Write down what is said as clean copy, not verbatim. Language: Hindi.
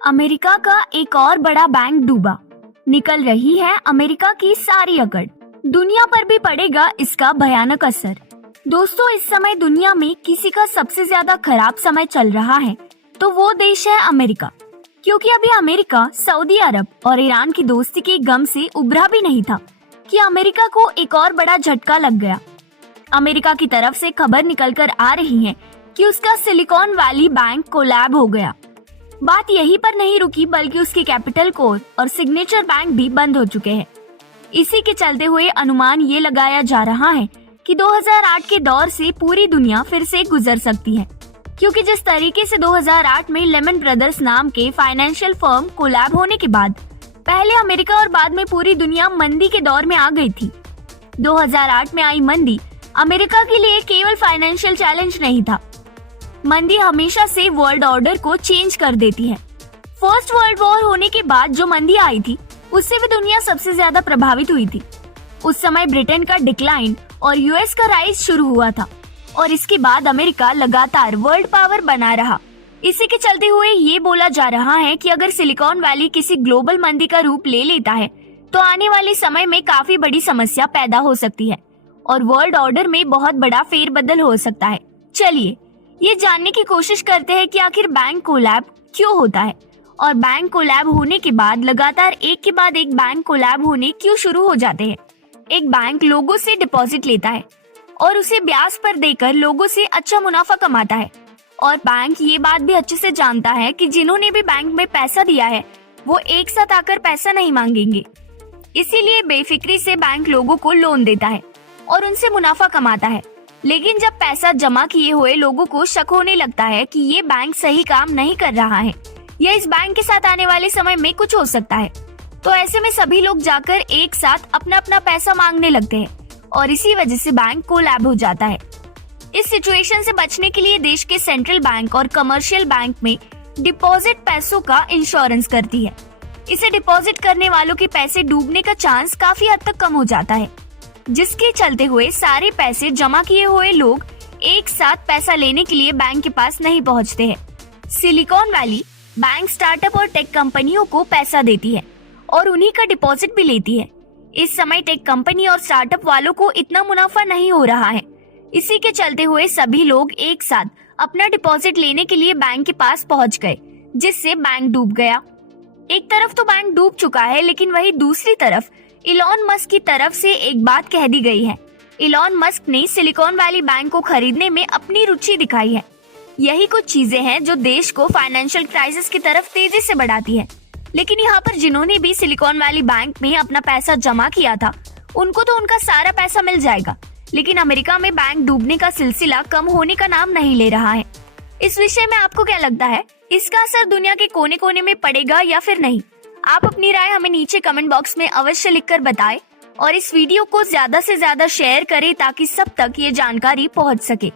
अमेरिका का एक और बड़ा बैंक डूबा। निकल रही है अमेरिका की सारी अकड़। दुनिया पर भी पड़ेगा इसका भयानक असर। दोस्तों, इस समय दुनिया में किसी का सबसे ज्यादा खराब समय चल रहा है तो वो देश है अमेरिका। क्योंकि अभी अमेरिका सऊदी अरब और ईरान की दोस्ती के गम से उभरा भी नहीं था कि अमेरिका को एक और बड़ा झटका लग गया। अमेरिका की तरफ से खबर निकलकर आ रही है कि उसका सिलिकॉन वैली बैंक कोलैब हो गया। बात यहीं पर नहीं रुकी, बल्कि उसके कैपिटल कोर और सिग्नेचर बैंक भी बंद हो चुके हैं। इसी के चलते हुए अनुमान ये लगाया जा रहा है कि 2008 के दौर से पूरी दुनिया फिर से गुजर सकती है। क्योंकि जिस तरीके से 2008 में लेमन ब्रदर्स नाम के फाइनेंशियल फर्म कोलैब होने के बाद पहले अमेरिका और बाद में पूरी दुनिया मंदी के दौर में आ गई थी। 2008 में आई मंदी अमेरिका के लिए केवल फाइनेंशियल चैलेंज नहीं था। मंदी हमेशा से वर्ल्ड ऑर्डर को चेंज कर देती है। फर्स्ट वर्ल्ड वॉर होने के बाद जो मंदी आई थी उससे भी दुनिया सबसे ज्यादा प्रभावित हुई थी। उस समय ब्रिटेन का डिक्लाइन और यूएस का राइज शुरू हुआ था और इसके बाद अमेरिका लगातार वर्ल्ड पावर बना रहा। इसी के चलते हुए ये बोला जा रहा है कि अगर सिलिकॉन वैली किसी ग्लोबल मंदी का रूप ले लेता है तो आने वाले समय में काफी बड़ी समस्या पैदा हो सकती है और वर्ल्ड ऑर्डर में बहुत बड़ा फेरबदल हो सकता है। चलिए ये जानने की कोशिश करते हैं कि आखिर बैंक कोलैब क्यों होता है और बैंक कोलैब होने के बाद लगातार एक के बाद एक बैंक कोलैब होने क्यों शुरू हो जाते हैं। एक बैंक लोगों से डिपॉजिट लेता है और उसे ब्याज पर देकर लोगों से अच्छा मुनाफा कमाता है और बैंक ये बात भी अच्छे से जानता है कि जिन्होंने भी बैंक में पैसा दिया है वो एक साथ आकर पैसा नहीं मांगेंगे। इसीलिए बेफिक्री से बैंक लोगों को लोन देता है और उनसे मुनाफा कमाता है। लेकिन जब पैसा जमा किए हुए लोगों को शक होने लगता है कि ये बैंक सही काम नहीं कर रहा है या इस बैंक के साथ आने वाले समय में कुछ हो सकता है, तो ऐसे में सभी लोग जाकर एक साथ अपना अपना पैसा मांगने लगते हैं और इसी वजह से बैंक कोलैब हो जाता है। इस सिचुएशन से बचने के लिए देश के सेंट्रल बैंक और कमर्शियल बैंक में डिपॉजिट पैसों का इंश्योरेंस करती है। इसे डिपॉजिट करने वालों के पैसे डूबने का चांस काफी हद तक कम हो जाता है, जिसके चलते हुए सारे पैसे जमा किए हुए लोग एक साथ पैसा लेने के लिए बैंक के पास नहीं पहुंचते हैं। सिलिकॉन वैली बैंक स्टार्टअप और टेक कंपनियों को पैसा देती है और उन्हीं का डिपॉजिट भी लेती है। इस समय टेक कंपनी और स्टार्टअप वालों को इतना मुनाफा नहीं हो रहा है। इसी के चलते हुए सभी लोग एक साथ अपना डिपॉजिट लेने के लिए बैंक के पास पहुंच गए, जिससे बैंक डूब गया। एक तरफ तो बैंक डूब चुका है, लेकिन वही दूसरी तरफ इलॉन मस्क की तरफ से एक बात कह दी गई है। इलॉन मस्क ने सिलिकॉन वैली बैंक को खरीदने में अपनी रुचि दिखाई है। यही कुछ चीजें हैं जो देश को फाइनेंशियल क्राइसिस की तरफ तेजी से बढ़ाती है। लेकिन यहाँ पर जिन्होंने भी सिलिकॉन वैली बैंक में अपना पैसा जमा किया था उनको तो उनका सारा पैसा मिल जाएगा, लेकिन अमेरिका में बैंक डूबने का सिलसिला कम होने का नाम नहीं ले रहा है। इस विषय में आपको क्या लगता है? इसका असर दुनिया के कोने कोने में पड़ेगा या फिर नहीं? आप अपनी राय हमें नीचे कमेंट बॉक्स में अवश्य लिखकर बताएं और इस वीडियो को ज्यादा से ज्यादा शेयर करें ताकि सब तक ये जानकारी पहुंच सके।